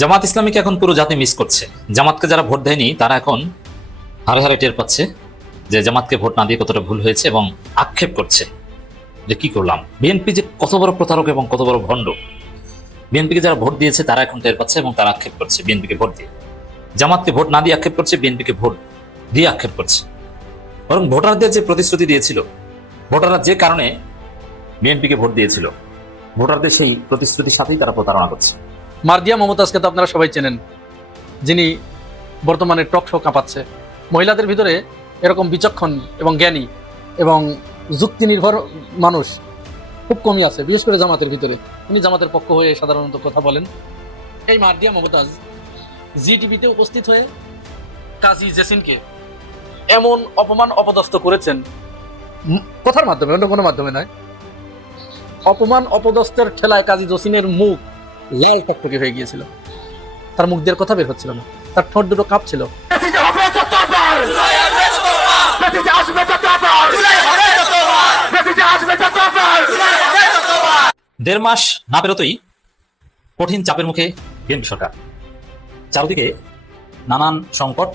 জামাত ইসলামীকে এখন পুরো জাতি মিস করছে। জামাতকে যারা ভোট দেয়নি তারা এখন হারে হারে টের পাচ্ছে যে জামাতকে ভোট না দিয়ে কতটা ভুল হয়েছে এবং আক্ষেপ করছে যে কি করলাম। বিএনপি যে কত বড় প্রতারক এবং কত বড় ভণ্ড, বিএনপিকে যারা ভোট দিয়েছে তারা এখন টের পাচ্ছে এবং তারা আক্ষেপ করছে বিএনপিকে ভোট দিয়ে। জামাতকে ভোট না দিয়ে আক্ষেপ করছে, বিএনপিকে ভোট দিয়ে আক্ষেপ করছে। বরং ভোটারদের যে প্রতিশ্রুতি দিয়েছিল, ভোটাররা যে কারণে বিএনপিকে ভোট দিয়েছিল, ভোটারদের সেই প্রতিশ্রুতির সাথেই তারা প্রতারণা করছে। মার্জিয়া মমতাজকে তো আপনারা সবাই চেনেন, যিনি বর্তমানে টক শো কাঁপাচ্ছে। মহিলাদের ভিতরে এরকম বিচক্ষণ এবং জ্ঞানী এবং যুক্তি নির্ভর মানুষ খুব কমই আছে, বিশেষ করে জামাতের ভিতরে। উনি জামাতের পক্ষ হয়ে সাধারণত কথা বলেন। এই মার্জিয়া মমতাজ জি টিভিতে উপস্থিত হয়ে কাজী জেসিনকে এমন অপমান অপদস্থ করেছেন, কথার মাধ্যমে, অন্য কোনো মাধ্যমে নয়। অপমান অপদস্থের ঠেলায় কাজী জসিনের মুখ লাল টকটকে হয়ে গিয়েছিল, তার মুখ দিয়ে কথা বের হচ্ছিল না, তার ঠোঁট দুটো কাঁপছিল। দেড় মাস না পেরোতেই কঠিন চাপের মুখে বিএনপি সরকার। চারদিকে নানান সংকট,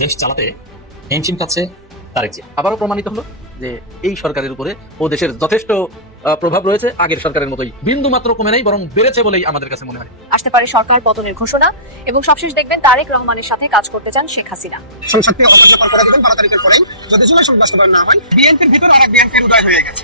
দেশ চালাতে হিমশিম খাচ্ছে তারেক জিয়া। আবারও প্রমাণিত হলো যে এই সরকারের উপরে ও দেশের যথেষ্ট প্রভাব রয়েছে, আগের সরকারের মতোই বিন্দু মাত্র কমে নাই, বরং বেড়েছে বলেই আমাদের কাছে মনে হয়। আসতে পারে সরকার পতনের ঘোষণা এবং সবশেষ দেখবেন তারেক রহমানের সাথে কাজ করতে চান শেখ হাসিনা। সংসদকে অকার্যকর করে দিবেন 12 তারিখের পরেই, যদি জুলাই সনদ বাস্তবায়ন না হয়। বিএনপির ভিতরে আরেক বিএনপির উদয় হয়ে গেছে।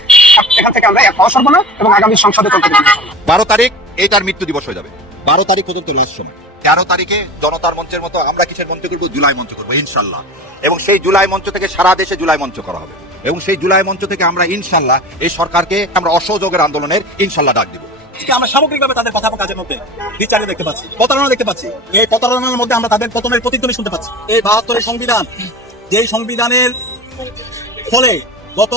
এখান থেকে আমরা এক অসর্ব না এবং আগামী সংসদে চলতে দেব। 12 তারিখ এটার মৃত্যু দিবস হয়ে যাবে। 12 তারিখ পর্যন্ত লাস্ট সময়। 13 তারিখে জনতার মঞ্চের মতো আমরা কিসের মঞ্চ করবো? জুলাই মঞ্চ করবো ইনশাল্লাহ। এবং সেই জুলাই মঞ্চ থেকে সারা দেশে জুলাই মঞ্চ করা হবে। এবং সেই জুলাই মঞ্চ থেকে আমরা ইনশাল্লাহ এই সরকারকে আমরা অসহযোগের আন্দোলনের ইনশাল্লাহ ডাক দিব। আমরা সামগ্রিকভাবে তাদের কথা কাজের মধ্যে বিচারে দেখতে পাচ্ছি, প্রতারণা দেখতে পাচ্ছি। এই প্রতারণার মধ্যে আমরা তাদের পতনের প্রতিধ্বনি শুনতে পাচ্ছি। এই 72 সংবিধান, যেই সংবিধানের ফলে গত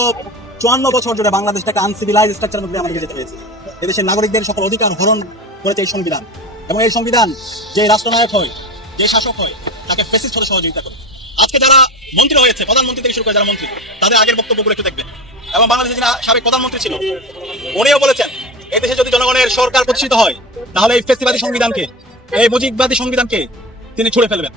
54 বছর ধরে বাংলাদেশটাকে আনসিভিলাইজ স্ট্রাকচারের মধ্যে আমাদেরকে যেতে হয়েছে। এদেশের নাগরিকদের সকল অধিকার হরণ করেছে এই সংবিধান। এবং এই সংবিধান যে রাষ্ট্রনায়ক হয়, যে শাসক হয়, তাকে ফ্যাসিস্ট হতে সহযোগিতা করে। আজকে যারা মন্ত্রী হয়েছে, প্রধানমন্ত্রী থেকে শুরু করে যারা মন্ত্রী, তাদের আগের বক্তব্যগুলো একটু দেখবেন। এবং বাংলাদেশের যিনি সাবেক প্রধানমন্ত্রী ছিল, উনিও বলেছেন এই দেশে যদি জনগণের সরকার প্রতিষ্ঠিত হয় তাহলে এই ফ্যাসিবাদী সংবিধানকে, এই মুজিববাদী সংবিধানকে তিনি ছুঁড়ে ফেলবেন।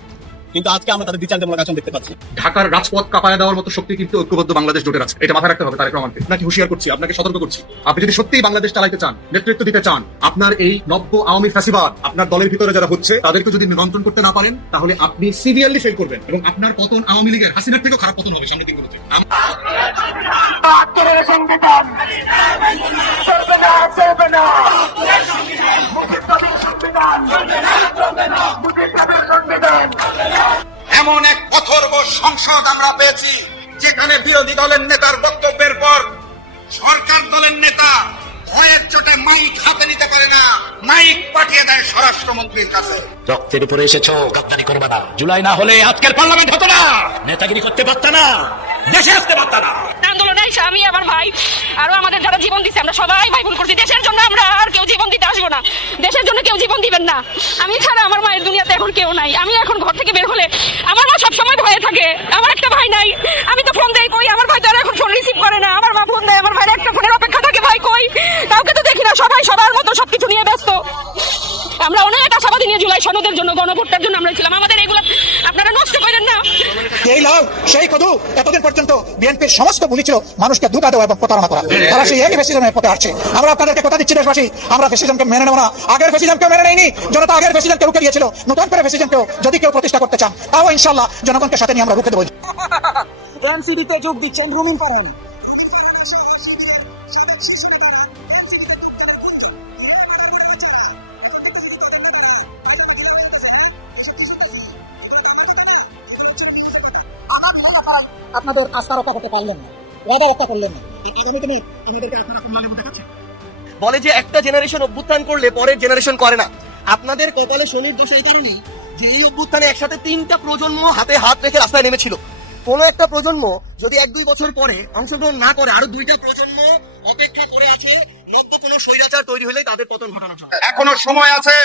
কিন্তু আজকে আমরা তাদের বিচারমূলক আচরণ দেখতে পাচ্ছি। ঢাকার রাজপথ কাঁপায় দেওয়ার মতো শক্তি কিন্তু ঐক্যবদ্ধ বাংলাদেশ জোটের আছে, এটা মাথায় রাখতে হবে। তারেক রহমানকে আপনাকে হুঁশিয়ার করছি, আপনাকে সতর্ক করছি। আপনি যদি সত্যিই বাংলাদেশ চালাইতে চান, নেতৃত্ব দিতে চান, আপনার এই নব্য আওয়ামী ফ্যাসিবাদ আপনার দলের ভিতরে যারা হচ্ছে তাদেরকে যদি নিয়ন্ত্রণ করতে না পারেন, তাহলে আপনি সিভিয়ারলি ফেল করবেন এবং আপনার পতন আওয়ামী লীগের হাসিনার থেকেও খারাপ পতন হবে সামনে 3 বছর। এমন এক অথর্ব সংসদ আমরা পেয়েছি যেখানে বিরোধী দলের নেতার বক্তব্যের পর সরকার দলের নেতা ভয়ের চোটে মাইক হাতে নিতে পারে না, মাইক পাঠিয়ে দেয় স্বরাষ্ট্রমন্ত্রীর কাছে। রক্তের উপরে এসেছো, গাদ্দারি করবে না। জুলাই না হলে আজকের পার্লামেন্ট হতো না, নেতাগিরি করতে পারত না, দেশে আসতে পারত না। আন্দোলনে আমি, আমার ভাই, আরো আমাদের যারা জীবন দিচ্ছে, আমরা সবাই ভাই ভুল করছি। দেশের জন্য আমরা আর কেউ জীবন দিতে আসবো না, দেশের জন্য কেউ জীবন দিবেন না। আমি ছাড়া আমার মায়ের দুনিয়াতে এখন কেউ নাই। আমি এখন ঘর থেকে বের হলে আমার মা সবসময় ভয়ে থাকে। আমার একটা ভাই নাই, আমি তো ফোন দেই কই, আমার ভাই তো আর এখন ফোন রিসিভ করে না। আমার মা ফোন দেয়, আমার ভাইয়ের একটা ফোনের অপেক্ষা থাকে, ভাই কই, কাউকে তো দেখি না। সবাই সবার মতো সবকিছু নিয়ে ব্যস্ত। আমরা অনেক আশাবাদী নিয়ে জুলাই সনদের জন্য, গণভোটটার জন্য আমরা ছিলাম। আমাদের এগুলো আপনারা নষ্ট করেন না। এই লাভ সেই কদু এতদিন পর্যন্ত বিএনপির সমস্ত ভুলি ছিল মানুষকে ধোঁকা দেওয়া এবং প্রতারণা করা। তারা সেই একই ফ্যাসিজমের পথে আসছে। আমরা আপনাদেরকে কথা দিচ্ছি দেশবাসী, আমরা ফ্যাসিজমকে মেনে নেব না। আগের ফ্যাসিজমকে মেনে নেয়নি জনতা, আগের ফ্যাসিজমকে রুখে দিয়েছিল। নতুন করে ফ্যাসিজমকেও যদি কেউ প্রতিষ্ঠা করতে চান, তাও ইনশাআল্লাহ জনগণকে সাথে নিয়ে আমরা রুখে দেবো। এনসিডিতে যোগ দিচ্ছেন রুমিন করেন। আপনাদের আস্থা রক্ষা করতে পারলেন না, ওয়াদা রক্ষা করলেন না। বলে যে একটা জেনারেশন অভ্যুত্থান করলে পরের জেনারেশন করে না। আপনাদের কপালে শনির দোষ এই কারণেই যে এই অভ্যুত্থানে একসাথে 3টা প্রজন্ম হাতে হাত রেখে রাস্তায় নেমেছিল। কোনো একটা প্রজন্ম যদি 1-2 বছর পরে অংশগ্রহণ না করে, আরো 2টা প্রজন্ম অপেক্ষা করে আছে নব্য কোনো স্বৈরাচার তৈরি হলে তাদের পতন ঘটানো। এখনো সময় আছে,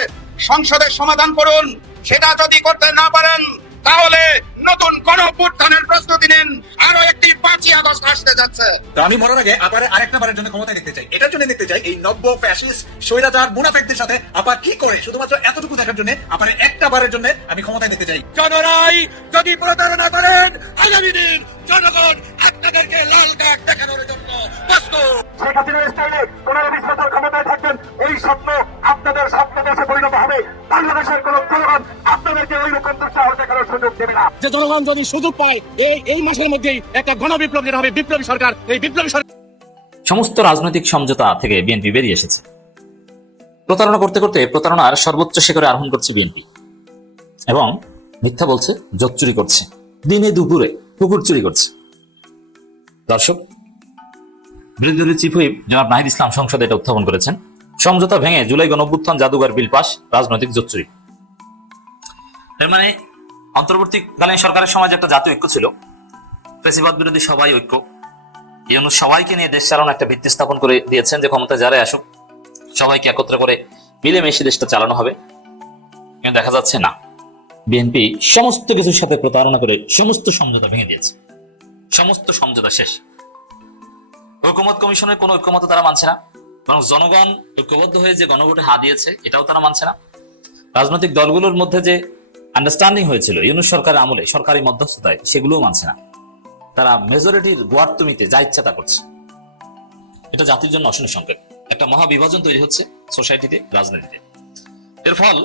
সংসদের সমাধান করুন। সেটা যদি করতে না পারেন তাহলে নতুন গণ অভ্যুত্থানের প্রস্তুতি নিন। আরো একটি 5ই আগস্ট আসতে যাচ্ছে। তো আমি মরার আগে আপারে আরেকটা বারের জন্য ক্ষমতায় দেখতে চাই। এটার জন্য দেখতে চাই এই নব্য ফ্যাসিস্ট স্বৈরাচার মুনাফেকদের সাথে আপা কি করে, শুধুমাত্র এতটুকু দেখার জন্য আপারে একটা বারের জন্য আমি ক্ষমতায় দেখতে চাই। জনরাই যদি প্রতারণা করেন, আগামী দিন জনগণ আপনাদেরকে লাল কার্ড দেখানোর জন্য প্রস্তুত। শেখ হাসিনার স্টাইলে 15-20 বছর ক্ষমতায় থাকবেন, এই স্বপ্ন আপনাদের স্বপ্ন দেশে পরিণত হবে। বাংলাদেশের কোন জনগণ আপনাদেরকে ওই রকম দুঃসাহস দেখানোর সুযোগ দেবে না। যে জনগণ যদি সুযোগ পায় এই মাসের মধ্যেই একটা গণবিপ্লব যেটা হবে, বিপ্লবী সরকার, এই বিপ্লবী সরকার সমস্ত রাজনৈতিক সমঝোতা থেকে বিএনপি বেরিয়ে এসেছে। প্রতারণা করতে করতে প্রতারণার সর্বোচ্চ শিখরে আরোহণ করছে বিএনপি এবং মিথ্যা বলছে, জোট চুরি করছে, দিনে দুপুরে পুকুর চুরি করছে। দর্শক, বিরোধী দলের চিফ হুইপ জনাব নাহিদ ইসলাম সংসদে এটা উত্থাপন করেছেন। সমঝোতা ভেঙে জুলাই গণঅভ্যুত্থান জাদুঘর বিল পাস, রাজনৈতিক জোট চুরি। এর মানে অন্তর্বর্তীকালীন সরকারের সময় যে একটা জাতীয় ঐক্য ছিল, ফ্যাসিবাদ বিরোধী সবাই ঐক্য, এই জন্য সবাইকে নিয়ে দেশ চালানো একটা ভিত্তি স্থাপন করে দিয়েছেন যে ক্ষমতায় যারাই আসুক সবাইকে একত্র করে মিলেমিশে দেশটা চালানো হবে। কিন্তু দেখা যাচ্ছে না, বিএনপি সমস্ত কিছুর সাথে প্রতারণা করে সমস্ত সমঝোতা ভেঙে দিয়েছে। সমস্ত সমঝোতা শেষ। ঐকমত্য কমিশনের কোনো ঐকমত্য তারা মানছে না, বরং জনগণ ঐক্যবদ্ধ হয়ে যে গণভোটে হা দিয়েছে এটাও তারা মানছে না। রাজনৈতিক দলগুলোর মধ্যে যে আন্ডারস্ট্যান্ডিং হয়েছিল ইউনূস সরকারের আমলে সরকারি মধ্যস্থতায়, সেগুলোও মানছে না। তারা মেজরিটির গোয়ার্তুমিতে যা ইচ্ছা তা করছে। এটা জাতির জন্য অশনি সংকেত। একটা মহাবিভাজন তৈরি হচ্ছে সোসাইটিতে, রাজনীতিতে। এর ফল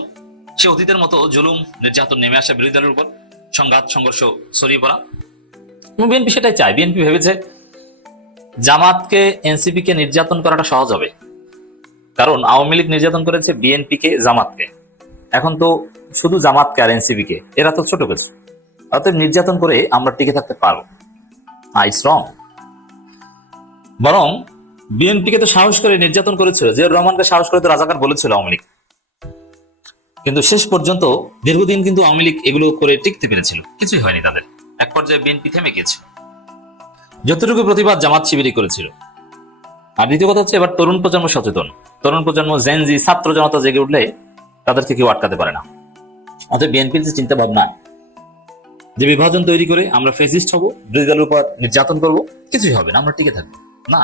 সে অতীতের মতো জুলুম নির্যাতন নেমে আসা বিরোধী দলের উপর, সংঘাত সংঘর্ষ ছড়িয়ে পড়া। বিএনপি সেটাই চায়। বিএনপি ভেবেছে জামাতকে, এনসিপি কে নির্যাতন করাটা সহজ হবে, কারণ আওয়ামী লীগ নির্যাতন করেছে বিএনপি কে, জামাতকে। এখন তো শুধু জামাতকে আর এনসিপি কে, এরা তো ছোট কিছু, অতএব নির্যাতন করে আমরা টিকে থাকতে পারবো। It's wrong. বরং বিএনপিকে তো সাহস করে নির্যাতন করেছিল, জিয়াউর রহমানকে সাহস করে তো রাজাকার বলেছিল আওয়ামী লীগ। কিন্তু শেষ পর্যন্ত দীর্ঘদিন কিন্তু আওয়ামী লীগ এগুলো করে টিকতে পেরেছিল, কিছুই হয়নি তাদের। এক পর্যায়ে বিএনপি থেমে গিয়েছিল, যতটুকু প্রতিবাদ জামাত শিবিরই করেছিল। আর দ্বিতীয় কথা হচ্ছে, এবার তরুণ প্রজন্ম সচেতন। তরুণ প্রজন্ম, জেনজি, ছাত্র জনতা জেগে উঠলে তাদেরকে কেউ আটকাতে পারে না। অতএব বিএনপির যে চিন্তা ভাবনা যে বিভাজন তৈরি করে আমরা ফেসিস্ট হব, বিরোধী দলের উপর নির্যাতন করব, কিছুই হবে না, আমরা টিকে থাকবো না,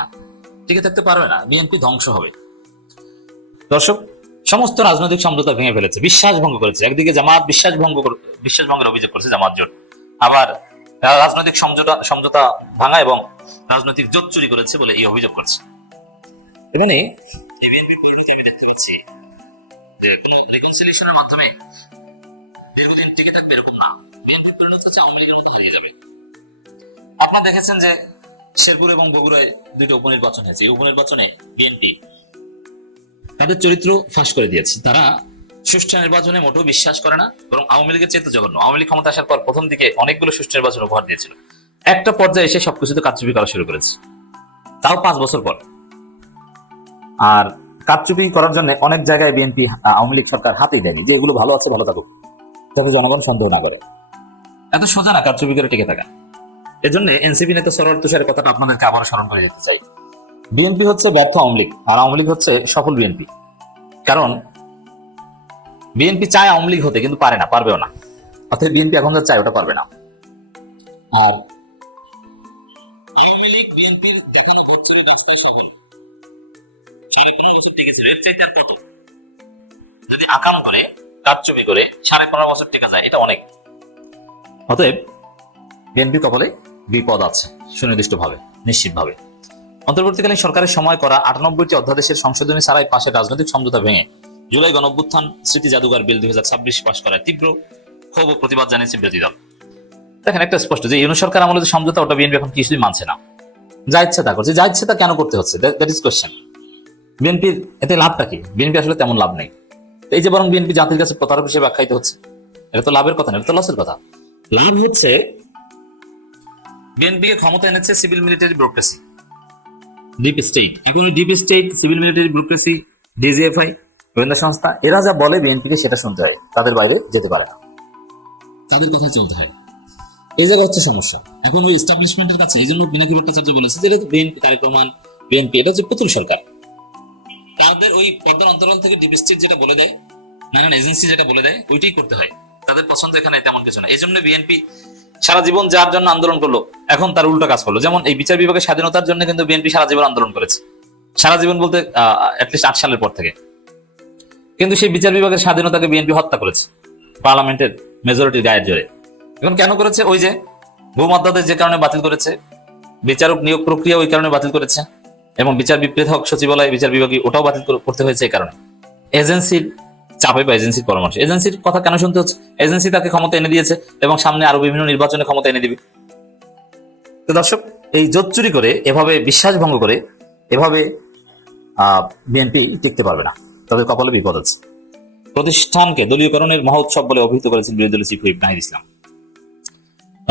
টিকে থাকতে পারবে না, বিএনপি ধ্বংস হবে। দর্শক, সমস্ত রাজনৈতিক সমঝোতা ভেঙে ফেলেছে, বিশ্বাস ভঙ্গ করেছে। একদিকে জামাত বিশ্বাস ভঙ্গের অভিযোগ করেছে জামাত জোট, আবার রাজনৈতিক সমঝোতা ভাঙা এবং রাজনৈতিক জোট চুরি করেছে বলে এই অভিযোগ করছে। এখানে বিএনপির পরিণতি আমি দেখতে পাচ্ছি যে কোনো রিকনসিলিয়েশনের মাধ্যমে দীর্ঘদিন টিকে থাকবে এরকম না। বিএনপি পরিণত হচ্ছে আওয়ামী লীগের মতো হারিয়ে যাবে। আপনারা দেখেছেন যে শেরপুর এবং বগুড়ায় দুটো উপনির্বাচন হয়েছে। এই উপনির্বাচনে বিএনপি তাদের চরিত্র ফাঁস করে দিয়েছে। তারা সুষ্ঠু নির্বাচনে মোটেও বিশ্বাস করে না, বরং আওয়ামী লীগের চেয়ে জঘন্য। আওয়ামী লীগ ক্ষমতা আসার পর প্রথম দিকে অনেকগুলো সুষ্ঠু নির্বাচন উপহার দিয়েছিল, একটা পর্যায়ে এসে সবকিছুতে কারচুপি করা শুরু করেছে, তাও 5 বছর পর। আর কারচুপি করার জন্য অনেক জায়গায় বিএনপি, আওয়ামী লীগ সরকার হাতে দেয়নি যে এগুলো ভালো আছে, ভালো থাকুক, তবে জনগণ সন্দেহ না করে। এত সোজা না কারচুপি করে টিকে থাকা। এজন্য এনসিপি নেতা সরোয়ার তুষারের কথাটা আপনাদেরকে আবার স্মরণ করে যেতে চাই। বিএনপি হচ্ছে ব্যর্থ আওয়ামী লীগ, আর আওয়ামী লীগ হচ্ছে সফল বিএনপি। কারণ বিএনপি চায় আওয়ামী লীগ হতে, কিন্তু পারে না, পারবেও না। অর্থাৎ বিএনপি এখন যা চায় ওটা পারবে না। আর আওয়ামী লীগ বিএনপির দেখানো ভোট চুরি রাস্তায় সফল 15.5 বছর টিকেছিল, এর চাইতে আর কত? যদি আকাম করে কারচুপি করে 15.5 বছর টিকা যায়, এটা অনেক। অতএব বিএনপি কপালে বিপদ আছে, সুনির্দিষ্টভাবে, নিশ্চিতভাবে। অন্তর্বর্তীকালীন সরকারের সময় করা 98টি অধ্যাদেশের সংশোধনী ছাড়াই পাশের রাজনৈতিক সমঝোতা ভেঙে জুলাই গণঅভ্যুত্থান স্মৃতি জাদুঘর বিল 2026 পাশ করায় তীব্র ক্ষোভ ও প্রতিবাদ জানিয়েছে বিরোধী দল। দেখেন, একটা স্পষ্ট যে ইউনূস সরকার আমলে যে সমঝোতা, ওটা বিএনপি এখন কিছুই মানছে না, যা ইচ্ছা তা করছে। যা ইচ্ছা তা কেন করতে হচ্ছে, দ্যাট ইজ কোয়েশ্চেন। বিএনপির এতে লাভটা কি? বিএনপি আসলে তেমন লাভ নেই। এই যে বরং বিএনপি জাতির কাছে প্রতারক হিসেবে আখ্যায়িত হচ্ছে, এটা তো লাভের কথা না, এটা তো লসের কথা। লাভ হচ্ছে বিএনপি কে ক্ষমতা এনেছে civil military bureaucracy, deep state. এখন deep state, civil military bureaucracy, DGFI, গোয়েন্দা সংস্থা, এরা যা বলে বিএনপিকে সেটা শুনতে হয়, তাদের বাইরে যেতে পারে না, তাদের কথা চলতে হয়। এই জায়গা হচ্ছে সমস্যা এখন ওই এস্টাবলিশমেন্টের কাছে। এই জন্য মিনাকি ভট্টাচার্য বলেছে যে বিএনপি, তারেক রহমান, বিএনপি এটা হচ্ছে পুতুল সরকার। তাদের ওই পর্দার অন্তরাল থেকে ডিপ স্টেট যেটা বলে দেয়, নানান এজেন্সি যেটা বলে দেয়, ওইটাই করতে হয়। তাদের তাদের পছন্দ এখানে তেমন কিছু না। এই জন্য বিএনপি সারা জীবন যার জন্য আন্দোলন করলো এখন তার উল্টো কাজ করলো। যেমন এই বিচার বিভাগের স্বাধীনতার জন্য কিন্তু বিএনপি সারা জীবন আন্দোলন করেছে, সারা জীবন বলতে অ্যাটলিস্ট 8 সালের পর থেকে। কিন্তু সেই বিচার বিভাগের স্বাধীনতাকে বিএনপি হত্যা করেছে পার্লামেন্টের মেজরিটির গায়ের জোরে। এখন কেন করেছে? ওই যে ভূমধ্যাদেশ যে কারণে বাতিল করেছে, বিচারক নিয়োগ প্রক্রিয়া ওই কারণে বাতিল করেছে, এবং বিচার পৃথক সচিবালয় বিচার বিভাগী ওটাও বাতিল করতে হয়েছে এই কারণে। এজেন্সির চাপে বা এজেন্সির পরামর্শ। এজেন্সির কথা কেন শুনতে হচ্ছে? এজেন্সি তাকে ক্ষমতা এনে দিয়েছে এবং সামনে আরো বিভিন্ন নির্বাচনে ক্ষমতা এনে দিবে। তো দর্শক, এই জোট চুরি করে, এভাবে বিশ্বাস ভঙ্গ করে, এভাবে বিএনপি টিকতে পারবে না, তাদের কপালে বিপদ আছে। প্রতিষ্ঠানকে দলীয়করণের মহোৎসব বলে অভিহিত করেছেন বিরোধী দলের চিফ হুইপ নাহিদ ইসলাম।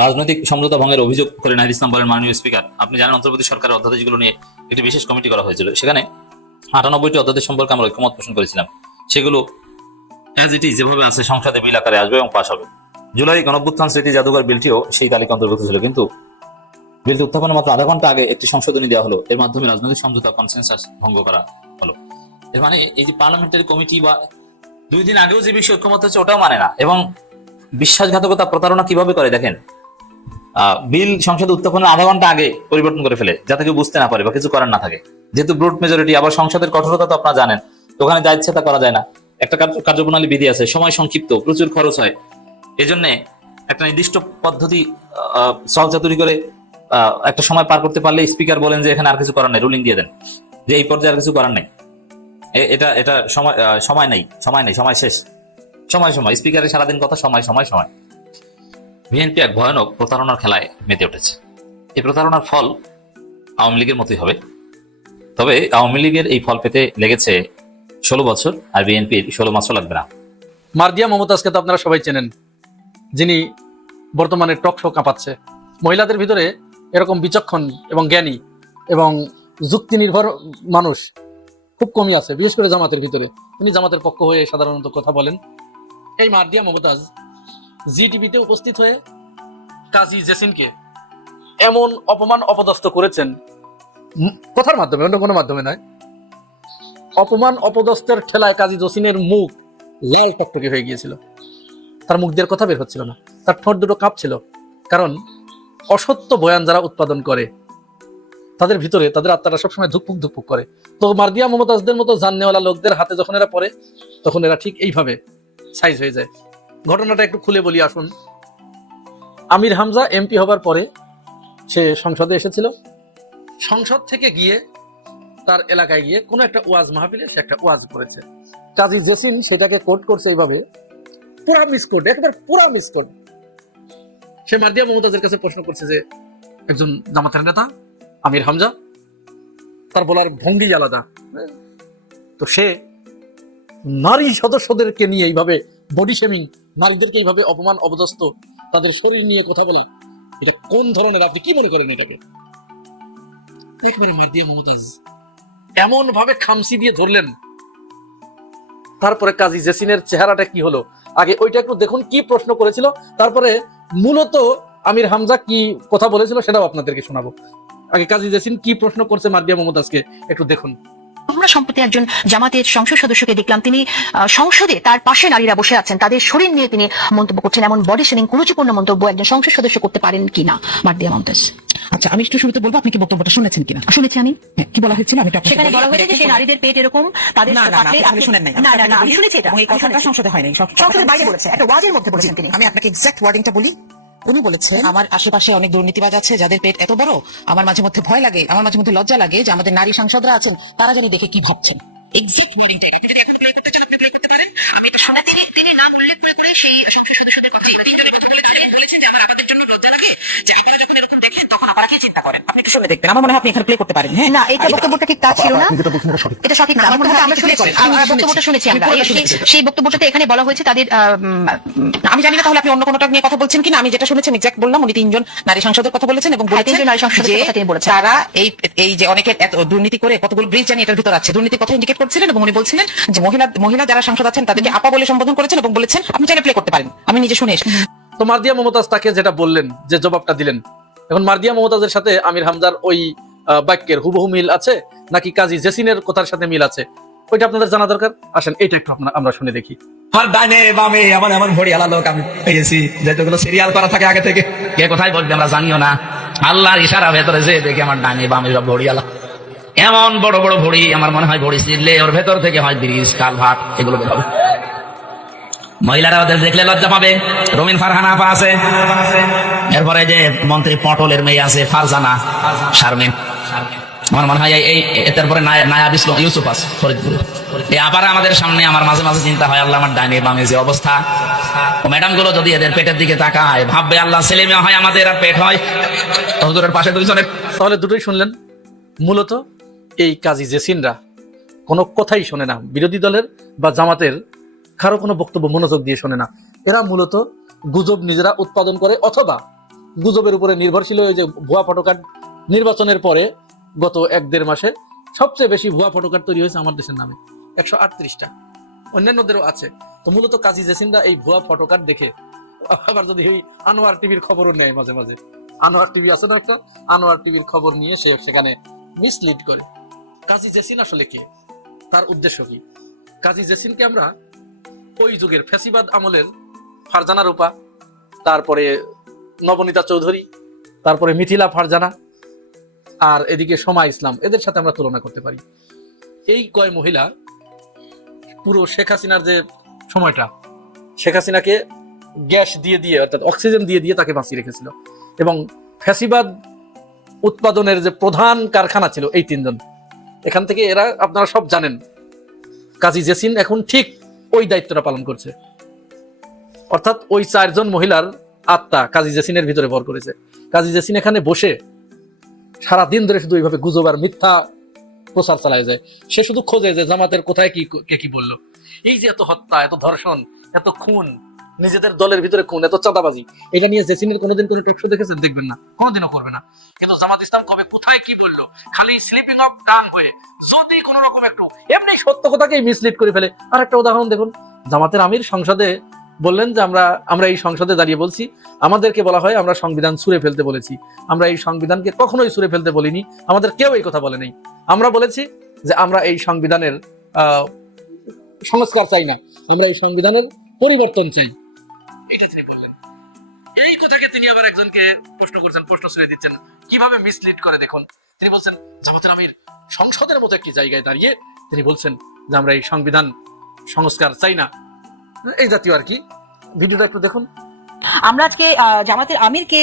রাজনৈতিক সমঝোতা ভঙ্গের অভিযোগ করে নাহিদ ইসলাম বলেন, মাননীয় স্পিকার, আপনি জানেন অন্তর্বর্তী সরকারের অধ্যাদেশগুলো নিয়ে একটি বিশেষ কমিটি করা হয়েছিল। সেখানে 98টি অধ্যাদেশ সম্পর্কে আমরা ঐকমত পোষণ করেছিলাম। সেগুলো অ্যাজ ইট ইজ যেভাবে আছে সংসদে বিল আকারে আসবে এবং পাশ হবে। জুলাই গণঅভ্যুত্থান স্মৃতি জাদুঘর বিলটিও সেই তালিকা অন্তর্ভুক্ত ছিল, কিন্তু বিলটি উত্থাপনের মাত্র আধা ঘন্টা আগে একটি সংশোধনী দেওয়া হলো। এর মাধ্যমে রাজনৈতিক সমঝোতা কনসেনসাস ভঙ্গ করা হলো। এর মানে এই যে পার্লামেন্টারি কমিটি বা 2 দিন আগেও যে বিষয়ে ঐকমত হচ্ছে ওটাও মানে না। এবং বিশ্বাসঘাতকতা, প্রতারণা কিভাবে করে দেখেন, বিল সংসদে উত্থাপনের আধা ঘন্টা আগে পরিবর্তন করে ফেলে যাতে কেউ বুঝতে না পারে বা কিছু করার না থাকে। যেহেতু ব্রুট মেজরিটি, আবার সংসদের কঠোরতা তো আপনারা জানেন, ওখানে যা ইচ্ছে তা করা যায় না। একটা কার্যপ্রণালী বিধি আছে, সময় সংক্ষিপ্ত, প্রচুর খরচ হয়। এজন্য একটা নির্দিষ্ট পদ্ধতি সহজ চাতুরি করে একটা সময় পার করতে পারলে স্পিকার বলেন যে এখানে আর কিছু করার নেই, রুলিং দিয়ে দেন যে এই পর্যায়ে আর কিছু করার নেই, এটা সময় নেই, সময় শেষ, সময় স্পিকারের সারাদিন কথা সময়। বিএনপি এক ভয়ানক প্রতারণার খেলায় মেতে উঠেছে। এই প্রতারণার ফল আওয়ামী লীগের মতোই হবে। তবে আওয়ামী লীগের এই ফল পেতে লেগেছে 16 বছর, আর বিএনপির 16 মাসও লাগবে না। মার্দিয়া মমতাজকে তো আপনারা সবাই চেনেন, যিনি বর্তমানে টক শো কাঁপাচ্ছে। মহিলাদের ভিতরে এরকম বিচক্ষণ এবং জ্ঞানী এবং যুক্তি নির্ভর মানুষ খুব কমই আছে, বিশেষ করে জামাতের ভিতরে। উনি জামাতের পক্ষ হয়ে সাধারণত কথা বলেন। এই মার্দিয়া মমতাজ জি টিভিতে উপস্থিত হয়ে কাজী জেসিনকে এমন অপমান অপদস্থ করেছেন, কথার মাধ্যমে, অন্য কোনো মাধ্যমে নয়। অপমান অপদস্থের ঠেলায় কাজী জসিনের মুখ লাল টকটকে হয়ে গিয়েছিল, তার মুখ দিয়ে কথা বের হচ্ছিল না, তার ঠোঁট দুটো কাঁপছিল। কারণ অসত্য বয়ান যারা উৎপাদন করে তাদের ভিতরে তাদের আত্মাটা সবসময় ধুকপুক করে। তো মার্দিয়া মমতাজদের মতো জাননেওয়ালা লোকদের হাতে যখন এরা পড়ে, তখন এরা ঠিক এইভাবে সাইজ হয়ে যায়। ঘটনাটা একটু খুলে বলি আসুন। আমির হামজা এমপি হবার পরে সে সংসদে এসেছিল। সংসদ থেকে গিয়ে তার এলাকায় গিয়ে কোনো একটা ওয়াজ মাহফিলে সে একটা ওয়াজ করেছে। কাজী জেসিন সেটাকে কোট করছে এইভাবে, পুরা মিসকোট, একেবারে পুরা মিসকোট। সে মার্দিয়া মমতাজের কাছে প্রশ্ন করছে যে একজন জামাতের নেতা আমির হামজা, তার বলার ভঙ্গি আলাদা। তো সে নারী সদস্যদেরকে নিয়ে এইভাবে বডি শেমিং, নারীদেরকে এইভাবে অপমান অপদস্থ, তাদের শরীর নিয়ে কথা বলে, এটা কোন ধরনের, আপনি কি মনে করেন এটাকে? একেবারে মার্দিয়া মমতাজ এমন ভাবে খামসি দিয়ে ধরলেন। তারপরে কাজী জেসিনের চেহারাটা কি হলো আগে ওইটা একটু দেখুন, কি প্রশ্ন করেছিল, তারপরে মূলত আমির হামজা কি কথা বলেছিল সেটাও আপনাদেরকে শোনাবো। আগে কাজী জেসিন কি প্রশ্ন করছে মার্দিয়া মমতাজকে একটু দেখুন। আমরা সম্প্রতি একজন জামাতের সংসদ সদস্যকে দেখলাম, তিনি সংসদে তার পাশে নারীরা বসে আছেন, তাদের শরীর নিয়ে তিনি মন্তব্য করছেন। এমন বডি শেমিং, কুরুচিপূর্ণ মন্তব্য একজন সংসদ সদস্য করতে পারেন কিনা মার্দিয়া মমতাজ? আচ্ছা, আমি একটু শুরুতে বলবো, আপনি কি বক্তব্যটা শুনেছেন কিনা? শুনেছি আমি। কি বলা হয়েছিল? আমি সেখানে বলা হয়েছে যে নারীদের পেট এরকম, তাদের আপনি শুনেন নাই। না, আমি শুনেছি এটা। এই কথাটা সংসদে হয়নি, সংসদের বাইরে বলেছে, একটা ওয়াজের মধ্যে বলেছেন তিনি। আমি আপনাকে এক্সাক্ট ওয়ার্ডিংটা বলি। উনি বলেছেন, আমার আশেপাশে অনেক দুর্নীতিবাজ আছে যাদের পেট এত বড়, আমার মাঝে মধ্যে ভয় লাগে, আমার মাঝে মধ্যে লজ্জা লাগে যে আমাদের নারী সাংসদরা আছেন তারা জানি দেখে কি ভাবছেন। এক্সাক্ট ওয়ার্ডিংটা আপনি যদি এখন প্লে করতে চান আপনি প্লে করতে পারেন। আমি তো শুনে তিনি নাম উল্লেখ করে সেই সংসদ সদস্যদের কথা, তিনজনের কথা বলেছেন যে আমাদের জন্য লজ্জা লাগে যে আপনারা যখন এরকম দেখেন তখন আপনারা কি চিন্তা করেন। আপনি শুনে দেখবেন, আমার মনে হয় আপনি এখানে প্লে করতে পারেন। হ্যাঁ, না, এটা বক্তব্যটা ঠিক তা ছিল না, এটা সঠিক না। আমার মনে হয় আমরা শুনেছি, বক্তব্যটা শুনেছি আমরা। সেই বক্তব্যটাতে এখানে বলা হয়েছে তাদের, আমি জানি না তাহলে আপনি অন্য কোনোটা নিয়ে কথা বলছেন কিনা। আমি যেটা শুনেছি এক্সাক্ট বললাম, উনি 3 জন নারী সাংসদের কথা বলেছেন এবং বলেছেন তারা এই যে অনেকের এত দুর্নীতি করে কতগুলো ব্রিজ জানি এটার ভিতর আছে, দুর্নীতির কথা ইন্ডিকেট করছিলেন এবং উনি বলছিলেন যে মহিলা যারা সাংসদ আছেন তাদেরকে আপা বলে সম্বোধন করেছেন এবং বলেছেন আপনি চাইলে প্লে করতে পারেন। আমি নিজে শুনে এসেছি। তো মার্দিয়া মমতাজ তাকে যেটা বললেন, যে জবাবটা দিলেন, এখন মার্দিয়া মমতাজের সাথে আমির হামজার ওই বাক্যের হুবহু মিল আছে নাকি কাজী জেসিনের কথার সাথে মিল আছে, ওইটা আপনাদের জানা দরকার। আসেন এইটা একটু আমরা শুনে দেখি। আমার ডাইনে বামে এমন এমন ভড়িয়ালা লোক আমি পেয়েছি যেগুলো সিরিয়াল করা থাকে আগে থেকে, কে কোথায় বলবে আমরা জানিও না। আল্লাহর ইশারা ভেতরে যে দেখি আমার ডাইনে বামে সব ভড়িয়ালা, এমন বড় বড় ভড়ি, আমার মনে হয় ভড়ি ছিঁড়লে ওর ভেতর থেকে হয় ব্রিজ, কালভার্ট এগুলো বের হবে। মহিলারা ওদের দেখলে লজ্জা পাবে। রমিন ফারহানা আপা আছে, এরপরে যে মন্ত্রী পটলের মেয়ে আছে ফারজানা শারমিন, আমার মনে হয় এই তারপরে নায়াব ইসলাম ইউসুফ আছে ফরিদপুরে। এই আবার আমাদের সামনে আমার মাঝে মাঝে চিন্তা হয়, আল্লাহ আমার ডাইনে বামে যে অবস্থা, ও ম্যাডাম গুলো যদি এদের পেটের দিকে তাকায় ভাববে আল্লাহ ছেলে মেয়ে হয় আমাদের আর পেট হয় হুজুরের পাশে দুইজনের। তাহলে দুটোই শুনলেন। মূলত এই কাজী জেসিনরা কোনো কথাই শোনে না, বিরোধী দলের বা জামাতের কারো কোনো বক্তব্য মনোযোগ দিয়ে শোনে না। এরা মূলত গুজব নিজেরা উৎপাদন করে, অথবা গুজবের উপরে নির্ভরশীল হয়ে যে ভুয়া ফটোকার্ড নির্বাচনের পরে গত 1-1.5 মাসে সবচেয়ে বেশি ভুয়া ফটোকার্ড তৈরি হয়েছে আমার দেশের নামে, 138টা, অন্যান্যদেরও আছে। তো মূলত কাজী জেসিনরা এই ভুয়া ফটোকার্ড দেখে, আবার যদি এই আনোয়ার টিভির খবরও নেয় মাঝে মাঝে, আনোয়ার টিভি আছে না একটা, আনোয়ার টিভির খবর নিয়ে সে সেখানে মিসলিড করে। কাজী জেসিন আসলে কে, তার উদ্দেশ্য কি? কাজী জেসিনকে আমরা ওই যুগের ফ্যাসিবাদ আমলের ফারজানা রূপা, তারপরে নবনীতা চৌধুরী, তারপরে মিথিলা ফারজানা, আর এদিকে সমা ইসলাম, এদের সাথে আমরা তুলনা করতে পারি। এই কয় মহিলা পুরো শেখ হাসিনার যে সময়টা, শেখ হাসিনাকে গ্যাস দিয়ে দিয়ে অর্থাৎ অক্সিজেন দিয়ে দিয়ে তাকে বাঁচিয়ে রেখেছিল, এবং ফ্যাসিবাদ উৎপাদনের যে প্রধান কারখানা ছিল এই 3 জন। এখান থেকে এরা আপনারা সব জানেন, কাজী জেসিন এখন ঠিক ওই দায়িত্বটা পালন করছে। অর্থাৎ ওই 4 জন মহিলার আত্মা কাজী জেসিনের ভিতরে ভর করেছে। কাজী জেসিন এখানে বসে সারাদিন ধরে শুধু এইভাবে গুজব আর মিথ্যা প্রচার চালায় যায়। সে শুধু খোঁজে যে জামাতের কোথায় কি বললো। এই যে এত হত্যা, এত ধর্ষণ, এত খুন, নিজেদের দলের ভিতরে খুন, এত চাঁদাবাজি, এটা নিয়ে জেসিনের কোনোদিন কোনো টক শো দেখেছেন? দেখবেন না, কোনোদিনও করবে না। কিন্তু জামাত ইসলাম কবে কোথায় কি বললো, খালি স্লিপিং অফ টাং হয়ে যদি কোনো রকম একটু এমনি সত্য কথাকেই মিসলিড করে ফেলে। আর একটা উদাহরণ দেখুন, জামাতের আমির সংসদে বললেন যে আমরা এই সংসদে দাঁড়িয়ে বলছি, আমাদেরকে বলা হয় আমরা সংবিধান ছুঁড়ে ফেলতে বলেছি। আমরা এই সংবিধানকে কখনোই ছুঁড়ে ফেলতে বলিনি, আমাদের কেউ এই কথা বলে নেই। আমরা বলেছি যে আমরা এই সংবিধানের সংস্কার চাই না, আমরা এই সংবিধানের পরিবর্তন চাই, এটা তিনি বললেন। এই কথাকে তিনি আবার একজনকে প্রশ্ন করছেন, প্রশ্ন ছুড়ে দিচ্ছেন, কিভাবে মিসলিড করে দেখুন। তিনি বলছেন জামাতের আমির সংসদের মতো একটি জায়গায় দাঁড়িয়ে তিনি বলছেন যে আমরা এই সংবিধান সংস্কার চাই না, এই জাতীয় আর কি। ভিডিওটা একটু দেখুন। আমরা আজকে জামাতের আমিরকে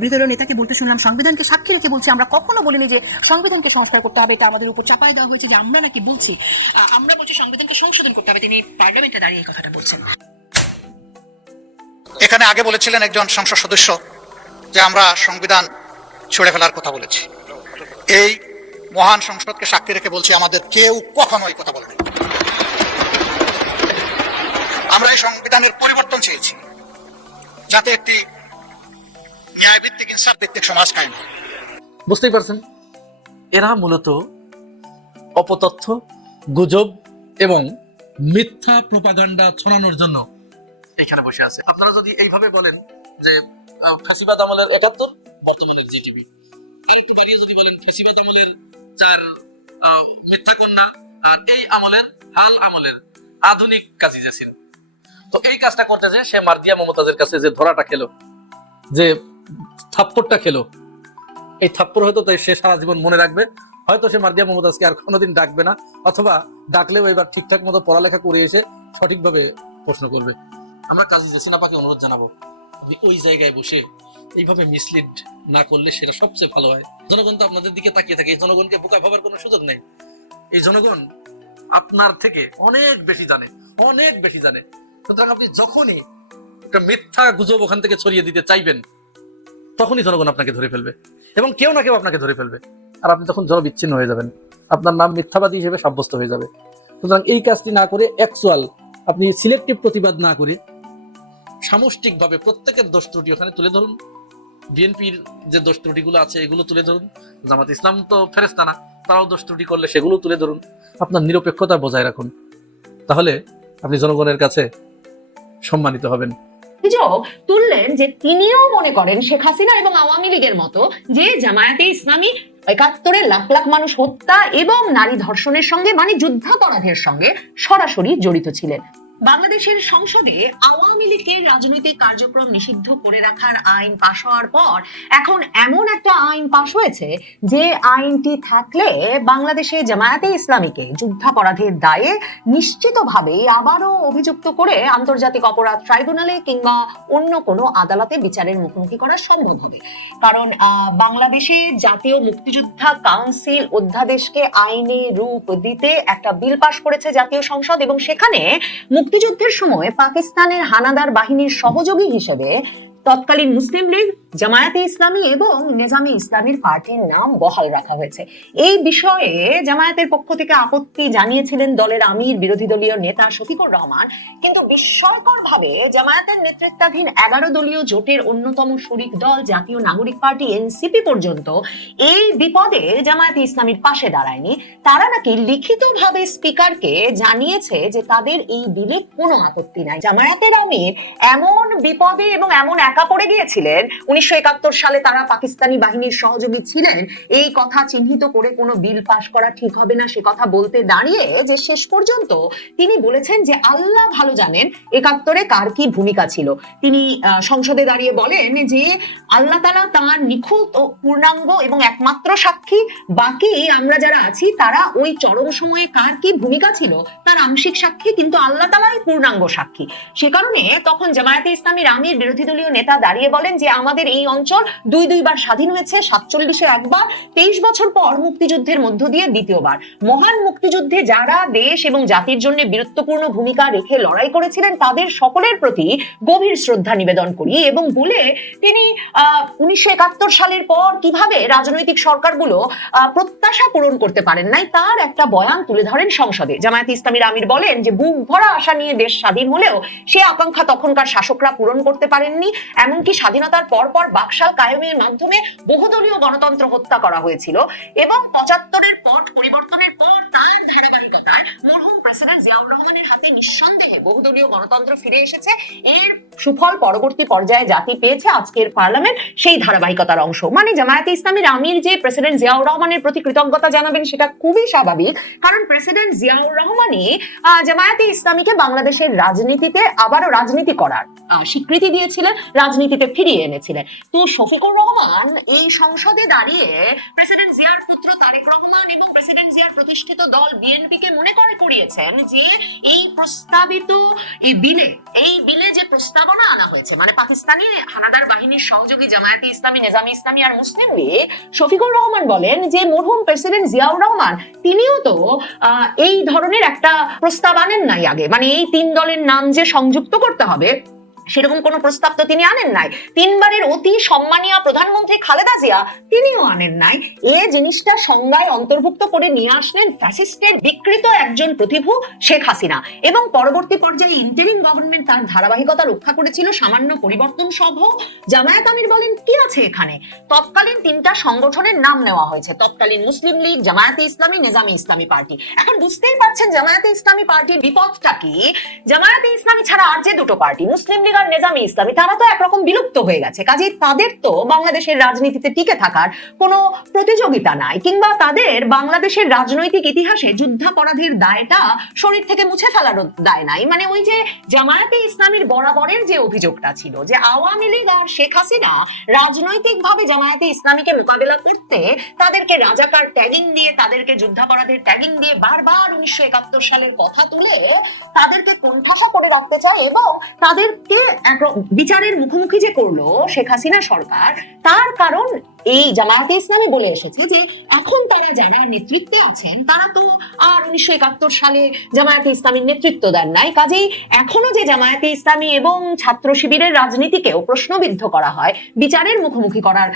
বিরোধী দলীয় নেতাকে বলতে শুনলাম, সংবিধানকে সাক্ষী রেখে বলছি আমরা কখনো বলিনি যে সংবিধানকে সংস্কার করতে হবে, এটা আমাদের উপর চাপায় দেওয়া হয়েছে যে আমরা নাকি বলছি। আমরা বলছি সংবিধানকে সংশোধন করতে হবে। তিনি পার্লামেন্টে দাঁড়িয়ে এই কথাটা বলছেন। এখানে আগে বলেছিলেন একজন সংসদ সদস্য যে আমরা সংবিধান ছুঁড়ে ফেলার কথা বলেছি। এই মহান সংসদকে সাক্ষী রেখে বলছি আমাদের কেউ কখনো এই কথা বলেনি। আমরা এই সংবিধানের পরিবর্তন চেয়েছি যাতে একটি ন্যায়ভিত্তিক ইনসাফ ভিত্তিক সমাজ কায়েম হয়। বুঝতেই পারছেন, এরা মূলত অপতথ্য, গুজব এবং মিথ্যা প্রপাগান্ডা ছড়ানোর জন্য এখানে বসে আছে। আপনারা যদি এইভাবে বলেন যে ফ্যাসিবাদ আমলের 71, বর্তমানের জিটিভি, আর একটু বাড়িয়ে যদি বলেন ফ্যাসিবাদ আমলের 4 মিথ্যা কন্যা, আর এই আমলের হাল আমলের আধুনিক কাজী জেসিন, তো এই কাজটা করতে যে সে মার্দিয়া মমতাজের কাছে যে ধরাটা খেলো, যে থাপ্পড়টা খেলো, এই থাপ্পড় হয়তো সে সারা জীবন মনে রাখবে। হয়তো সে মার্দিয়া মমতাজকে আর কোনোদিন ডাকবে না, অথবা ডাকলেও এবার ঠিকঠাক মতো পড়ালেখা করে এসে সঠিকভাবে প্রশ্ন করবে। আমরা কাজী জেসিন আপাকে অনুরোধ জানাবো, আপনি ওই জায়গায় বসে এইভাবে মিসলিড না করলে সেটা সবচেয়ে ভালো হয়। জনগণ তো আপনাদের দিকে তাকিয়ে থাকে, এই জনগণকে বোকা ভাবার কোনো সুযোগ নেই। এই জনগণ আপনার থেকে অনেক বেশি জানে, অনেক বেশি জানে। সুতরাং আপনি যখনই একটা মিথ্যা গুজব ওখান থেকে ছড়িয়ে দিতে চাইবেন, তখনই জনগণ আপনাকে ধরে ফেলবে, এবং কেউ না কেউ আপনাকে ধরে ফেলবে, আর আপনি তখন জনবিচ্ছিন্ন হয়ে যাবেন, আপনার নাম মিথ্যাবাদী হিসেবে সাব্যস্ত হয়ে যাবে। সুতরাং এই কাজটি না করে, অ্যাকচুয়াল আপনি সিলেক্টিভ প্রতিবাদ না করে সামষ্টিকভাবে প্রত্যেকের দোষ ত্রুটি ওখানে তুলে ধরুন। বিএনপির যে দোষ ত্রুটিগুলো আছে এগুলো তুলে ধরুন, জামাত ইসলাম তো ফেরেশতা না, তারাও দোষ ত্রুটি করলে সেগুলো তুলে ধরুন। আপনার নিরপেক্ষতা বজায় রাখুন, তাহলে আপনি জনগণের কাছে সম্মানিত হবেন। অভিযোগ তুললেন যে তিনিও মনে করেন শেখ হাসিনা এবং আওয়ামী লীগের মতো যে জামায়াতে ইসলামী ৭১ লাখ লাখ মানুষ হত্যা এবং নারী ধর্ষণের সঙ্গে মানে যুদ্ধাপরাধের সঙ্গে সরাসরি জড়িত ছিলেন। বাংলাদেশের সংসদে আওয়ামী লীগের রাজনৈতিক কার্যক্রম নিষিদ্ধ করে রাখার আইন পাশ হওয়ার পর এখন এমন একটা আইন পাশ হয়েছে যে আইনটি থাকলে বাংলাদেশে জামায়াতে ইসলামীকে যুদ্ধাপরাধের দায়ে নিশ্চিতভাবে আবারও অভিযুক্ত করে আন্তর্জাতিক অপরাধ ট্রাইব্যুনালে কিংবা অন্য কোনো আদালতে বিচারের মুখোমুখি করা সম্ভব হবে। কারণ বাংলাদেশে জাতীয় মুক্তিযোদ্ধা কাউন্সিল অধ্যাদেশকে আইনে রূপ দিতে একটা বিল পাশ করেছে জাতীয় সংসদ, এবং সেখানে মুক্তিযুদ্ধের সময় পাকিস্তানের হানাদার বাহিনীর সহযোগী হিসেবে তৎকালীন মুসলিম লীগ, জামায়াতে ইসলামী এবং নেজামে ইসলামীর পার্টির নাম বহাল রাখা হয়েছে। এই বিষয়ে জামায়াতের পক্ষ থেকে আপত্তি জানিয়েছিলেন দলের আমির বিরোধী দলীয় নেতা শফিকুর রহমান, কিন্তু বিস্ময়করভাবে জামায়াতের নেতৃত্বাধীন 11 দলীয় জোটের অন্যতম শরিক দল জাতীয় নাগরিক পার্টি এনসিপি পর্যন্ত এই বিপদে জামায়াতে ইসলামীর পাশে দাঁড়ায়নি। তারা নাকি লিখিতভাবে স্পিকারকে জানিয়েছে যে তাদের এই বিলে কোনো আপত্তি নাই। জামায়াতের আমির এমন বিপদে এবং এমন একা পড়ে গিয়েছিলেন, 1971 সালে তারা পাকিস্তানি বাহিনীর সহযোগী ছিলেন, এই কথা চিহ্নিত করে কোনো বিল পাশ করা ঠিক হবে না সে কথা বলতে দাঁড়িয়ে যে শেষ পর্যন্ত তিনি বলেছেন যে আল্লাহ ভালো জানেন 71-এ কার কি ভূমিকা ছিল। তিনি সংসদে দাঁড়িয়ে বলেন যে আল্লাহ তাআলা তাঁর নিখুঁত ও পূর্ণাঙ্গ এবং একমাত্র সাক্ষী, বাকি আমরা যারা আছি তারা ওই চরম সময়ে কার কি ভূমিকা ছিল তার আংশিক সাক্ষী, কিন্তু আল্লাহ তাআলাই পূর্ণাঙ্গ সাক্ষী। সে কারণে তখন জামায়াতে ইসলামীর আমির বিরোধী দলীয় নেতা দাঁড়িয়ে বলেন যে আমাদের এই অঞ্চল দুইবার স্বাধীন হয়েছে, 47-এ একবার, 23 বছর পর মুক্তিযুদ্ধের মধ্য দিয়ে দ্বিতীয়বার। মহান মুক্তিযুদ্ধে যারা দেশ এবং জাতির জন্য বীরত্বপূর্ণ ভূমিকা রেখে লড়াই করেছিলেন তাদের সকলের প্রতি গভীর শ্রদ্ধা নিবেদন করি, এবং বলে তিনি 1971 সালের পর কিভাবে রাজনৈতিক সরকারগুলো প্রত্যাশা পূরণ করতে পারেন নাই তার একটা বয়ান তুলে ধরেন সংসদে। জামায়াতে ইসলামীর আমির বলেন যে বুক ভরা আশা নিয়ে দেশ স্বাধীন হলেও সে আকাঙ্ক্ষা তখনকার শাসকরা পূরণ করতে পারেননি, এমনকি স্বাধীনতার পরপর বাকশাল কায়েমের মাধ্যমে বহুদলীয় গণতন্ত্র হত্যা করা হয়েছিল, এবং 75-এর পট পরিবর্তনের পর তার ধারাবাহিকতায় মরহুম প্রেসিডেন্ট জিয়াউর রহমানের হাতে নিঃসন্দেহে বহুদলীয় গণতন্ত্র ফিরে এসেছে। এর সুফল পরবর্তী পর্যায়ে জাতি পেয়েছে আজকের পার্লামেন্ট সেই ধারাবাহিকতার অংশ। মানে জামায়াতে ইসলামীর আমির যে প্রেসিডেন্ট জিয়াউর রহমানের প্রতি কৃতজ্ঞতা জানাবেন সেটা খুবই স্বাভাবিক, কারণ প্রেসিডেন্ট জিয়াউর রহমানই জামায়াতে ইসলামীকে বাংলাদেশের রাজনীতিতে আবারও রাজনীতি করার স্বীকৃতি দিয়েছিলেন, রাজনীতিতে ফিরিয়ে এনেছিলেন। তো শফিকুর রহমান এই সংসদে দাঁড়িয়ে প্রেসিডেন্ট জিয়ার পুত্র তারেক রহমান এবং প্রেসিডেন্ট জিয়ার প্রতিষ্ঠিত দল বিএনপিকে মনে করিয়েছেন যে এই প্রস্তাবিত এই বিলে যে প্রস্তাবনা আনা হয়েছে, মানে পাকিস্তানি হানাদার বাহিনীর সহযোগী জামায়াতে ইসলামী, নেজামে ইসলামী আর মুসলিম লীগ, শফিকুর রহমান বলেন যে মরহুম প্রেসিডেন্ট জিয়াউর রহমান তিনিও তো এই ধরনের একটা প্রস্তাব আনেন নাই আগে, মানে এই 3 দলের নাম যে সংযুক্ত করতে হবে সেরকম কোন প্রস্তাব তো তিনি আনেন নাই। 3বারের অতি সম্মানীয় প্রধানমন্ত্রী খালেদা জিয়া তিনিও আনেন নাই। এই জিনিসটা সংজ্ঞায় অন্তর্ভুক্ত করে নিয়ে আসলেন ফ্যাসিস্টের বিকৃত একজন প্রতিভু শেখ হাসিনা, এবং পরবর্তী পর্যায়ে ইন্টারিম গভর্নমেন্ট তার ধারাবাহিকতা রক্ষা করেছিল সামান্য পরিবর্তন সহ। জামায়াত আমির বলেন কি আছে এখানে, তৎকালীন 3টা সংগঠনের নাম নেওয়া হয়েছে, তৎকালীন মুসলিম লীগ, জামায়াতে ইসলামী, নেজামে ইসলামী পার্টি। এখন বুঝতেই পারছেন জামায়াতে ইসলামী পার্টির বিপদটা কি। জামায়াতে ইসলামী ছাড়া আর যে দুটো পার্টি মুসলিম লীগ আর নেজামে ইসলামী তারা তো একরকম বিলুপ্ত হয়ে গেছে, কাজেই তাদের তো বাংলাদেশের রাজনীতিতে টিকে থাকার কোনো প্রতিযোগিতা নাই, কিংবা তাদের বাংলাদেশের রাজনৈতিক ইতিহাসে যুদ্ধাপরাধের দায়টা শরীর থেকে মুছে ফেলার দায় নাই। মানে ওই যে জামায়াতে ইসলামীর বরাবরের যে অভিযোগটা ছিল যে আওয়ামী লীগ আর শেখ হাসিনা রাজনৈতিকভাবে জামায়াতে ইসলামীকে মোকাবেলা করতে তাদেরকে রাজাকার ট্যাগিং দিয়ে, তাদেরকে যুদ্ধাপরাধের ট্যাগিং দিয়ে বারবার 1971 সালের কথা তুলে তাদেরকে কোণঠাসা করে রাখতে চায়, এবং তাদেরকে বিচারের মুখোমুখি যে করলো শেখ হাসিনা সরকার, তার কারণ এই জামায়াতে ইসলামী বলে এসেছে যে এখন তারা যারা নেতৃত্বে আছেন তারা তো আর 1971 সালে জামায়াতে ইসলামীর নেতৃত্ব দেন নাই, কাজেই এখনো যে জামায়াতে ইসলামী এবং ছাত্র শিবিরের রাজনীতিকেও প্রশ্নবিদ্ধ করা হয়, বিচারের মুখোমুখি করার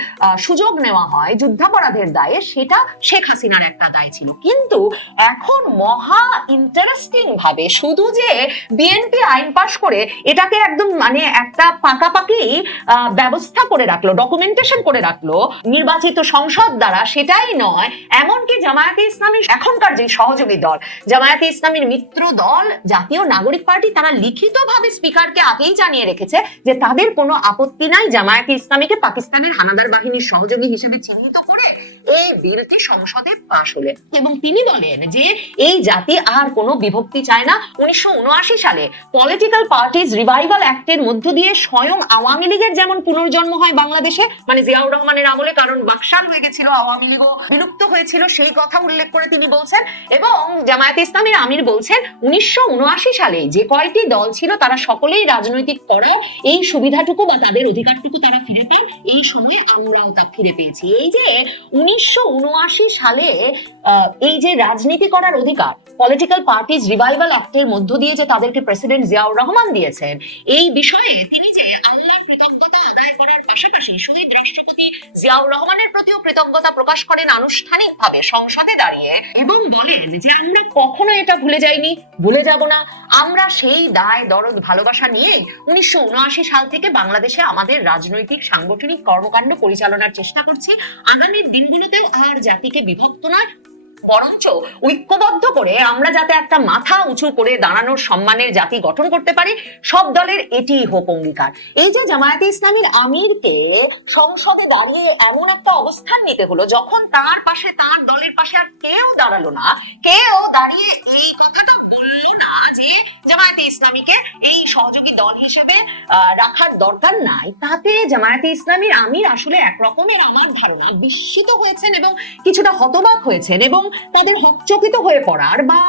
সুযোগ নেওয়া হয় যুদ্ধাপরাধের দায়ে, সেটা শেখ হাসিনার একটা দায় ছিল। কিন্তু এখন মহা ইন্টারেস্টিং ভাবে শুধু যে বিএনপি আইন পাশ করে এটাকে একদম মানে একটা পাকাপাকি ব্যবস্থা করে রাখলো, ডকুমেন্টেশন করে রাখলো নির্বাচিত সংসদ দ্বারা সেটাই নয়, এমনকি জামায়াতে ইসলামী এখনকার যে সহযোগী দল জামায়াতে ইসলামীর মিত্র দল জাতীয় নাগরিক পার্টি, তারা লিখিতভাবে স্পিকারকে আগেই জানিয়ে রেখেছে যে তাদের কোনো আপত্তি নাই জামায়াতে ইসলামীকে পাকিস্তানের হানাদার বাহিনীর সহযোগী হিসেবে চিহ্নিত করে এই বিলটি সংসদে পাশ হলে। এবং তিনি বলেন যে এই জাতি আর কোনো বিভক্তি চায় না। 1979 সালে পলিটিক্যাল পার্টিজ রিভাইভাল অ্যাক্টের মধ্য দিয়ে স্বয়ং আওয়ামী লীগের যেমন পুনর্জন্ম হয় বাংলাদেশে, মানে জিয়াউর রহমানের আমলে, কারণ বাকশাল হয়ে গেছিল, আওয়ামী লীগও বিলুপ্ত হয়েছিল, সেই কথা উল্লেখ করে তিনি বলছেন। এবং জামায়াতে ইসলামীর আমির বলছেন 1979 সালে যে কয়টি দল ছিল তারা সকলেই রাজনৈতিক করার এই সুবিধাটুকু বা তাদের অধিকারটুকু তারা ফিরে পান, এই সময়ে আমরাও তা ফিরে পেয়েছি। এই যে 1979 সালে এই যে রাজনীতি করার অধিকার পলিটিক্যাল পার্টিজ রিভাইভাল অ্যাক্টের মধ্য দিয়ে যে তাদেরকে প্রেসিডেন্ট জিয়াউর রহমান দিয়েছেন, এই বিষয়ে তিনি যে আল্লাহর কৃতজ্ঞতা আদায় করার পাশাপাশি শহীদ রাষ্ট্রপতি জিয়াউর রহমানের প্রতিও কৃতজ্ঞতা প্রকাশ করেন আনুষ্ঠানিকভাবে সংসদে দাঁড়িয়ে, এবং বলেন যে আমরা কখনো এটা ভুলে যাইনি, ভুলে যাব না। আমরা সেই দায় দরদ ভালোবাসা নিয়েই 1979 সাল থেকে বাংলাদেশে আমাদের রাজনৈতিক সাংগঠনিক কর্মকাণ্ড পরিচালনার চেষ্টা করছি। আগামী দিনগুলোতেও আর জাতিকে বিভক্ত নয়, বরঞ্চ ঐক্যবদ্ধ করে আমরা যাতে একটা মাথা উঁচু করে দাঁড়ানোর সম্মানের জাতি গঠন করতে পারি, সব দলের এটি হোক অঙ্গীকার। এই যে জামায়াতে ইসলামীর আমিরকে সংসদে দাঁড়িয়ে এমন একটা অবস্থান নিতে হলো যখন তার পাশে, তার দলের পাশে আর কেউ দাঁড়ালো না, কেউ দাঁড়িয়ে এই কথাটা বললো না যে জামায়াতে ইসলামীকে এই সহযোগী দল হিসেবে রাখার দরকার নাই, তাতে জামায়াতে ইসলামীর আমির আসলে একরকমের আমার ধারণা বিস্মিত হয়েছেন এবং কিছুটা হতবাক হয়েছেন, এবং তাদের হকচকিত হয়ে পড়ার বা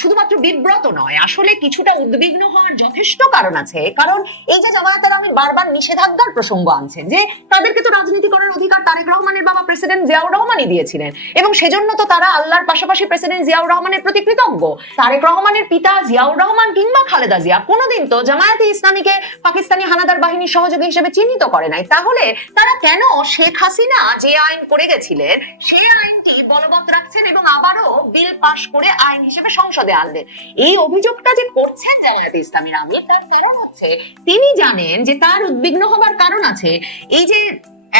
শুধুমাত্র বিব্রত নয়, আসলে কিছুটা উদ্বিগ্ন হওয়ার যথেষ্ট কারণ আছে। কারণ এই যে জামায়াতের আমির বারবার নিষেধাজ্ঞার প্রসঙ্গ আনছেন যে তাদেরকে তো রাজনীতি করার অধিকার তারেক রহমানের বাবা প্রেসিডেন্ট জিয়াউর রহমানই দিয়েছিলেন, এবং সেজন্য তো তারা আল্লাহর পাশাপাশি প্রেসিডেন্ট জিয়াউর রহমানের প্রতি কৃতজ্ঞ। তারেক রহমানের পিতা জিয়াউর রহমান কিংবা খালেদা জিয়া কোনোদিন তো জামায়াতে ইসলামীকে পাকিস্তানি হানাদার বাহিনীর সহযোগী হিসেবে চিহ্নিত করে নাই, তাহলে তারা কেন শেখ হাসিনা যে আইন করে গেছিলেন সেই আইনটি বলবৎ রাখছেন এবং আবারও বিল পাশ করে আইন হিসেবে সংসদে আনলেন? এই অভিযোগটা যে করছেন জামায়াতে ইসলামীর আমির, তার কারণ আছে, তিনি জানেন যে তার উদ্বিগ্ন হবার কারণ আছে। এই যে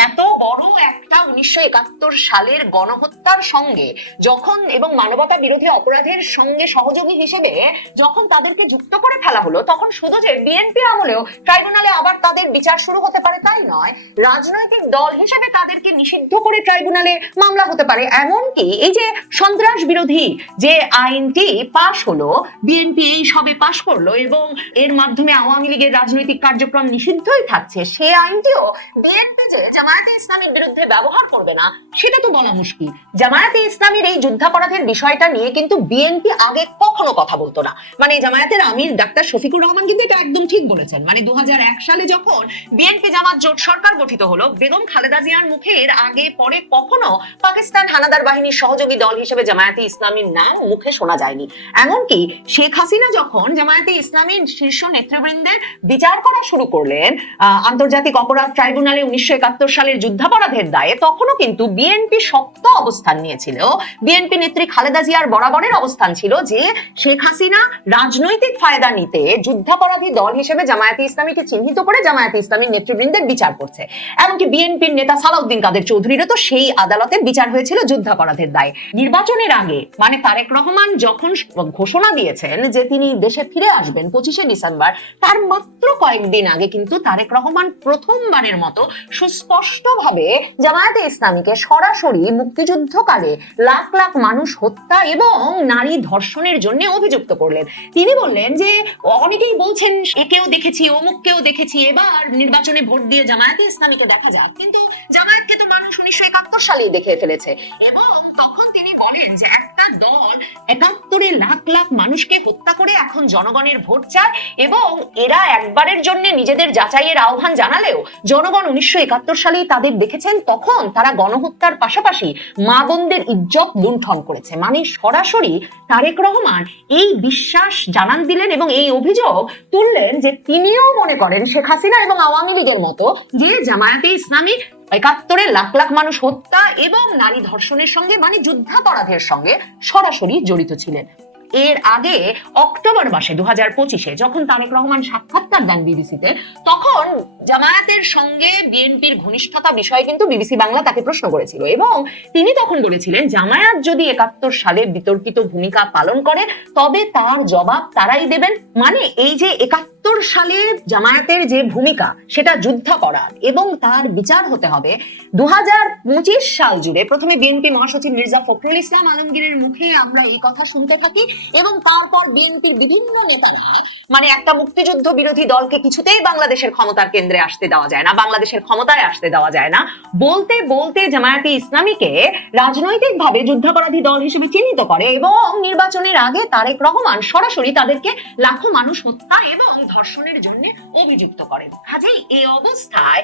এত বড় একটা 1971 সালের গণহত্যার সঙ্গে যখন এবং মানবতা বিরোধী অপরাধের সঙ্গে সহযোগী হিসেবে যখন তাদেরকে যুক্ত করে ফেলা হলো, তখন শুধু যে বিএনপি আমলেও ট্রাইব্যুনালে আবার তাদের বিচার শুরু হতে পারে তাই নয়, রাজনৈতিক দল হিসেবে তাদেরকে নিষিদ্ধ করে ট্রাইব্যুনালে মামলা হতে পারে। এমনকি এই যে সন্ত্রাস বিরোধী যে আইনটি পাশ হলো, বিএনপি এই সবে পাশ করলো এবং এর মাধ্যমে আওয়ামী লীগের রাজনৈতিক কার্যক্রম নিষিদ্ধই থাকছে, সে আইনটিও বিএনপি যে জামায়াতে ইসলামীর বিরুদ্ধে ব্যবহার করবে না সেটা তো বলা মুশকিল। জামায়াতে ইসলামীর এই যুদ্ধাপরাধের বিষয়টা নিয়ে কিন্তু বিএনপি আগে কখনো কথা বলতো না। মানে জামায়াতের আমির ডাক্তার শফিকুর রহমান কিন্তু এটা একদম ঠিক বলেছেন। মানে 2001 সালে যখন বিএনপি জামাত জোট সরকার গঠিত হলো, বেগম খালেদা জিয়ার মুখের আগে পরে কখনো পাকিস্তান হানাদার বাহিনীর সহযোগী দল হিসেবে জামায়াতে ইসলামীর নাম মুখে শোনা যায়নি। এমনকি শেখ হাসিনা যখন জামায়াতে ইসলামীর শীর্ষ নেতৃবৃন্দের বিচার করা শুরু করলেন আন্তর্জাতিক অপরাধ ট্রাইব্যুনালে 1971 সালের যুদ্ধাপরাধের দায়ে, তখনও কিন্তু বিএনপি শক্ত অবস্থান নিয়েছিল। বিএনপি নেত্রী খালেদা জিয়ার বরাবরের অবস্থান ছিল যে শেখ হাসিনা রাজনৈতিক ফায়দা নিতে যুদ্ধাপরাধী দল হিসেবে জামায়াতে ইসলামীকে চিহ্নিত করে জামায়াতে ইসলামীর নেতৃবৃন্দের বিচার করছে। এমনকি বিএনপির নেতা সালাউদ্দিন কাদের চৌধুরীরও তো সেই আদালতে বিচার হয়েছিল যুদ্ধাপরাধের দায়ে। নির্বাচনের আগে মানে তারেক রহমান যখন ঘোষণা দিয়েছেন যে তিনি দেশে ফিরে আসবেন 25শে ডিসেম্বর, তার মাত্র কয়েকদিন আগে কিন্তু তারেক রহমান প্রথমবারের মতো সুস্পষ্টভাবে জামায়াতে ইসলামীকে সরাসরি মুক্তিযুদ্ধকালে লাখ লাখ মানুষ হত্যা এবং নারী ধর্ষণের জন্য অভিযুক্ত করলেন। তিনি বললেন যে অনেকেই বলছেন একেও দেখেছি, অমুককেও দেখেছি, এবার নির্বাচনে ভোট দিয়ে জামায়াতে ইসলামীকে দেখা যাক, কিন্তু জামায়াতকে তো মানুষ 1971 সালেই দেখে ফেলেছে। এবং তখন তিনি বলেন যে একটা দল 71-এ লাখ লাখ মানুষকে হত্যা করে এখন জনগণের ভোট চায় এবং এরা একবারের জন্য নিজেদের যাচাইয়ের আহ্বান জানালেও জনগণ 1971 সালেই তাদের দেখেছেন, তখন তারা গণহত্যার পাশাপাশি মা বোনদের ইজ্জত লুণ্ঠন করেছে। মানে সরাসরি তারেক রহমান এই বিশ্বাস জানান দিলেন এবং এই অভিযোগ তুললেন যে তিনিও মনে করেন শেখ হাসিনা এবং আওয়ামী লীগের মতো যে জামায়াতে ইসলামী 71-এ লাখ লাখ মানুষ হত্যা এবং নারী ধর্ষণের সঙ্গে মানে যুদ্ধাপরাধের সঙ্গে সরাসরি জড়িত ছিলেন। এর আগে অক্টোবর মাসে 2025-এ যখন তারেক রহমান সাক্ষাৎকার দেন বিবিসিতে, তখন জামায়াতের সঙ্গে বিএনপির ঘনিষ্ঠতা বিষয়ে কিন্তু বিবিসি বাংলা তাকে প্রশ্ন করেছিল এবং তিনি তখন বলেছিলেন জামায়াত যদি 71 সালে বিতর্কিত ভূমিকা পালন করে তবে তার জবাব তারাই দেবেন। মানে এই যে 71 সালে জামায়াতের যে ভূমিকা সেটা যুদ্ধ করার এবং তার বিচার হতে হবে, 2025 সাল জুড়ে প্রথমে বিএনপি মহাসচিব মির্জা ফখরুল ইসলাম আলমগীরের মুখে আমরা এই কথা শুনতে থাকি এবং তারপর বিএনপির বিভিন্ন নেতারা মানে একটা মুক্তিযুদ্ধ বিরোধী দলকে কিছুতেই বাংলাদেশের ক্ষমতার কেন্দ্রে আসতে দেওয়া যায় না, বাংলাদেশের ক্ষমতায় আসতে দেওয়া যায় না বলতে বলতে জামায়াতে ইসলামীকে রাজনৈতিকভাবে যুদ্ধাপরাধী দল হিসেবে চিহ্নিত করে এবং নির্বাচনের আগে তারেক রহমান সরাসরি তাদেরকে লাখো মানুষ হত্যা এবং ধর্ষণের জন্য অভিযুক্ত করেন। কাজেই এই অবস্থায়